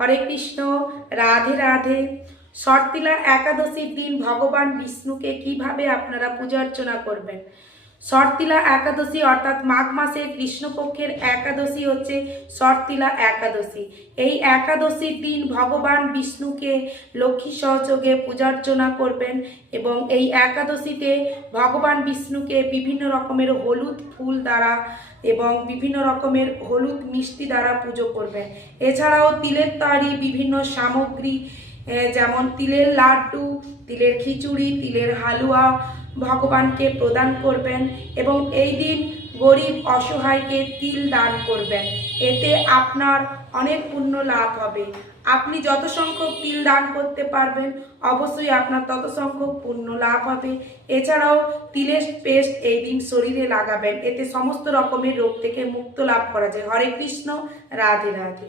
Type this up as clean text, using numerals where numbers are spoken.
হরে কৃষ্ণ। রাধে রাধে। শর্তিলা একাদশীর দিন ভগবান বিষ্ণুকে কিভাবে আপনারা পূজা অর্চনা করবেন। শর্তিলা একাদশী অর্থাৎ মাঘ মাসের কৃষ্ণপক্ষের একাদশী হচ্ছে শর্তিলা একাদশী। এই একাদশীর দিন ভগবান বিষ্ণুকে লক্ষ্মী সহযোগে পূজা অর্চনা করবেন এবং এই একাদশীতে ভগবান বিষ্ণুকে বিভিন্ন রকমের হলুদ ফুল দ্বারা এবং বিভিন্ন রকমের হলুদ মিষ্টি দ্বারা পুজো করবেন। এছাড়াও তিলের তৈরি বিভিন্ন সামগ্রী যেমন তিলের লাড্ডু, তিলের খিচুড়ি, তিলের হালুয়া ভগবানকে প্রদান করবেন এবং এই দিন গরিব অসহায়কে তিল দান করবেন। এতে আপনার অনেক পুণ্য লাভ হবে। আপনি যত সংখ্যক তিল দান করতে পারবেন অবশ্যই আপনার তত সংখ্যক পুণ্য লাভ হবে। এছাড়াও তিলের পেস্ট এই দিন শরীরে লাগাবেন, এতে সমস্ত রকমের রোগ থেকে মুক্ত লাভ করা যায়। হরে কৃষ্ণ। রাধে রাধে।